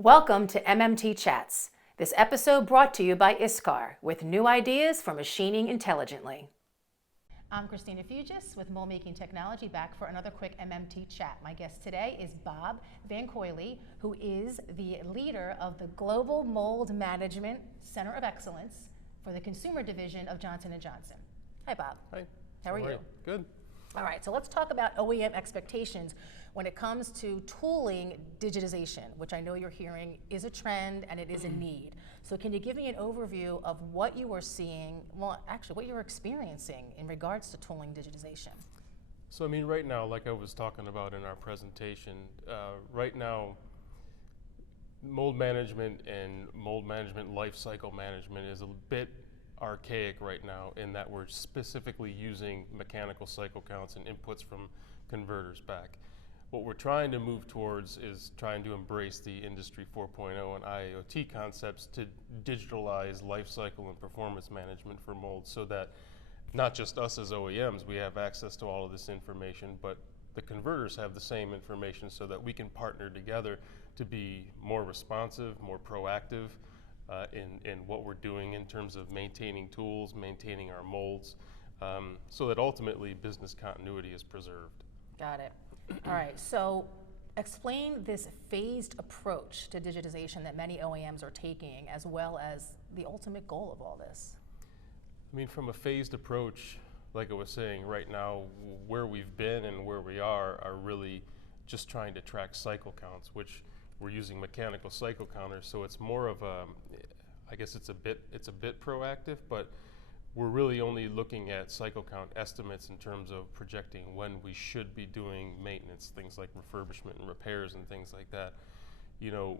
Welcome to MMT Chats. This episode brought to you by ISCAR with new ideas for machining intelligently. I'm Christina Fuges with MoldMaking Technology, back for another quick MMT chat. My guest today is Bob Vancoillie, who is the leader of the Global Mold Management Center of Excellence for the Consumer Division of Johnson & Johnson. Hi, Bob. Hi. How are you? Good. All right, so let's talk about OEM expectations when it comes to tooling digitization, which I know you're hearing is a trend and it is a need. So can you give me an overview of what you were seeing, well, actually what you were experiencing in regards to tooling digitization? So I mean, right now, like I was talking about in our presentation, right now, mold management and mold management lifecycle management is a bit archaic right now in that we're specifically using mechanical cycle counts and inputs from converters back. What we're trying to move towards is trying to embrace the Industry 4.0 and IoT concepts to digitalize lifecycle and performance management for molds, so that not just us as OEMs, we have access to all of this information, but the converters have the same information so that we can partner together to be more responsive, more proactive in what we're doing in terms of maintaining tools, maintaining our molds, so that ultimately business continuity is preserved. Got it. All right, so explain this phased approach to digitization that many OEMs are taking, as well as the ultimate goal of all this. I mean, from a phased approach, like I was saying, right now, where we've been and where we are really just trying to track cycle counts, which we're using mechanical cycle counters, so it's more of a, I guess it's a bit proactive, but we're really only looking at cycle count estimates in terms of projecting when we should be doing maintenance, things like refurbishment and repairs and things like that. You know,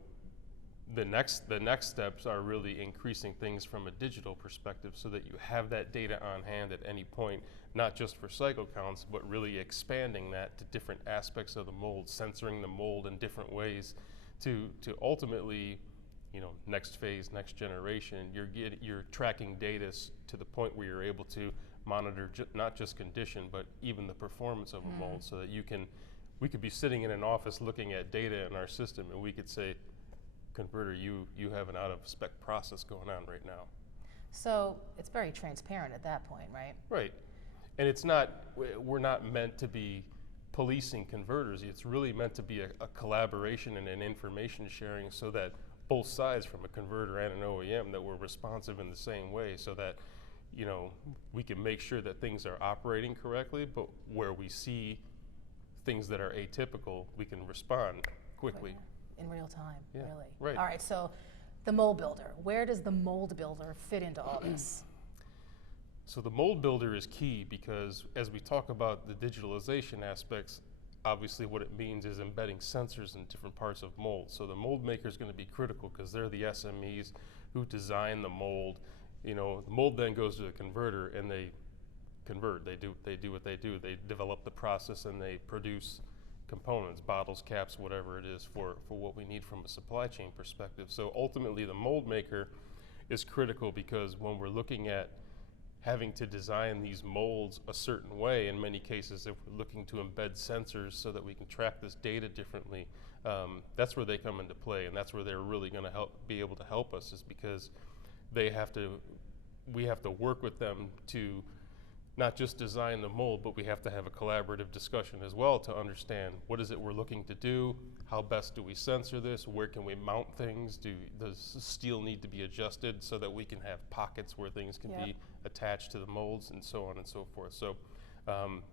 the next steps are really increasing things from a digital perspective so that you have that data on hand at any point, not just for cycle counts, but really expanding that to different aspects of the mold, censoring the mold in different ways to ultimately, you know, next phase, next generation, you're tracking data to the point where you're able to monitor not just condition, but even the performance of a mold, so that we could be sitting in an office looking at data in our system and we could say, converter, you have an out of spec process going on right now. So it's very transparent at that point, right? Right, and it's not, we're not meant to be policing converters. It's really meant to be a collaboration and an information sharing, so that both sides, from a converter and an OEM, that we're responsive in the same way, so that, you know, we can make sure that things are operating correctly, but where we see things that are atypical, we can respond quickly. In real time, yeah, really. Right. All right, so the mold builder, where does the mold builder fit into all this? So the mold builder is key, because as we talk about the digitalization aspects, obviously what it means is embedding sensors in different parts of mold. So the mold maker is going to be critical, because they're the SMEs who design the mold. You know, the mold then goes to the converter and they convert. They do what they do. They develop the process and they produce components, bottles, caps, whatever it is for what we need from a supply chain perspective. So ultimately the mold maker is critical, because when we're looking at having to design these molds a certain way, in many cases if we're looking to embed sensors so that we can track this data differently, that's where they come into play, and that's where they're really going to be able to help us, is because we have to work with them to not just design the mold, but we have to have a collaborative discussion as well to understand what is it we're looking to do, how best do we sensor this, where can we mount things, does steel need to be adjusted so that we can have pockets where things can be attached to the molds, and so on and so forth. So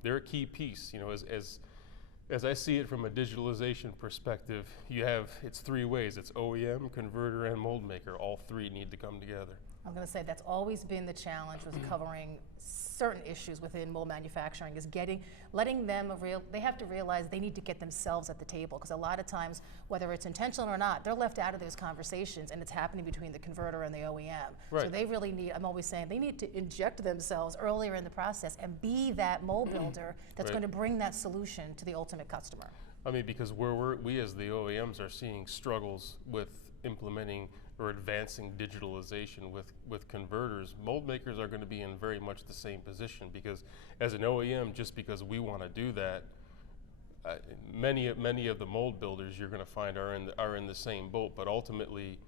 they're a key piece. You know, as I see it from a digitalization perspective, it's three ways. It's OEM, converter, and mold maker. All three need to come together. I'm going to say that's always been the challenge with covering certain issues within mold manufacturing, is letting them, they have to realize they need to get themselves at the table, because a lot of times, whether it's intentional or not, they're left out of those conversations, and it's happening between the converter and the OEM. Right. So they really need, I'm always saying, they need to inject themselves earlier in the process and be that mold builder that's going to bring that solution to the ultimate customer. I mean, because we as the OEMs are seeing struggles with implementing or advancing digitalization with converters, mold makers are going to be in very much the same position, because as an OEM, just because we want to do that, many of the mold builders you're going to find are in the same boat, but ultimately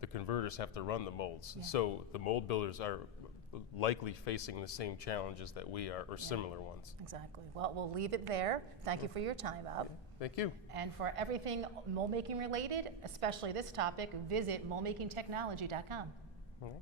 the converters have to run the molds. Yeah. So the mold builders are likely facing the same challenges that we are, or similar ones. Exactly. Well, we'll leave it there. Thank you for your time, Bob. Thank you. And for everything mold making related, especially this topic, visit moldmakingtechnology.com. All right.